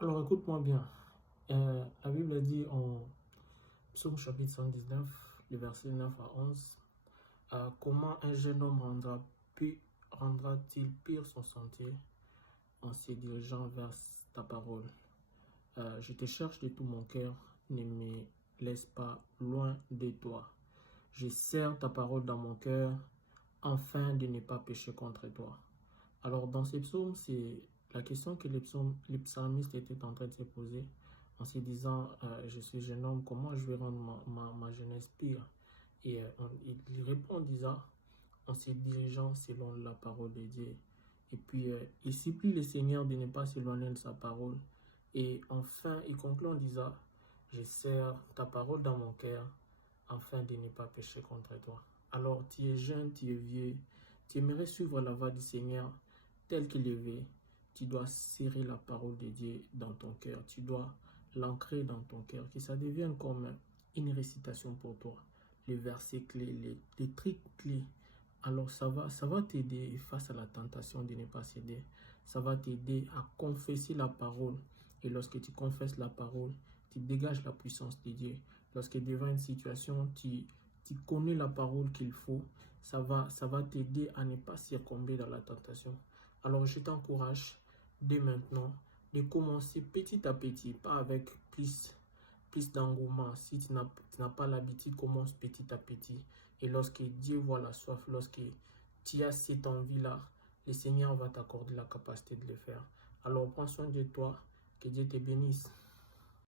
Alors écoute-moi bien. La Bible dit en Psaume chapitre 119, le verset 9 à 11, comment un jeune homme rendra-t-il pire son sentier en se dirigeant vers ta parole. Je te cherche de tout mon cœur, ne me laisse pas loin de toi. Je serre ta parole dans mon cœur, afin de ne pas pécher contre toi. Alors dans ces psaumes, c'est la question que les psalmistes étaient en train de se poser en se disant, je suis jeune homme, comment je vais rendre ma jeunesse pire? Et il répond en disant, en se dirigeant selon la parole de Dieu. Et puis, il supplie le Seigneur de ne pas s'éloigner de sa parole. Et enfin, il conclut en disant, je serre ta parole dans mon cœur, afin de ne pas pécher contre toi. Alors, tu es jeune, tu es vieux, tu aimerais suivre la voie du Seigneur tel qu'il est vu. Tu dois serrer la parole de Dieu dans ton cœur. Tu dois l'ancrer dans ton cœur, que ça devienne comme une récitation pour toi. Les versets clés, les trucs clés. Alors ça va t'aider face à la tentation de ne pas céder. Ça va t'aider à confesser la parole. Et lorsque tu confesses la parole, tu dégages la puissance de Dieu. Lorsque devant une situation, tu connais la parole qu'il faut, ça va t'aider à ne pas succomber dans la tentation. Alors je t'encourage dès maintenant de commencer petit à petit, pas avec plus d'engouement. Si tu n'as pas l'habitude, commence petit à petit. Et lorsque Dieu voit la soif, lorsque tu as cette envie-là, le Seigneur va t'accorder la capacité de le faire. Alors prends soin de toi, que Dieu te bénisse.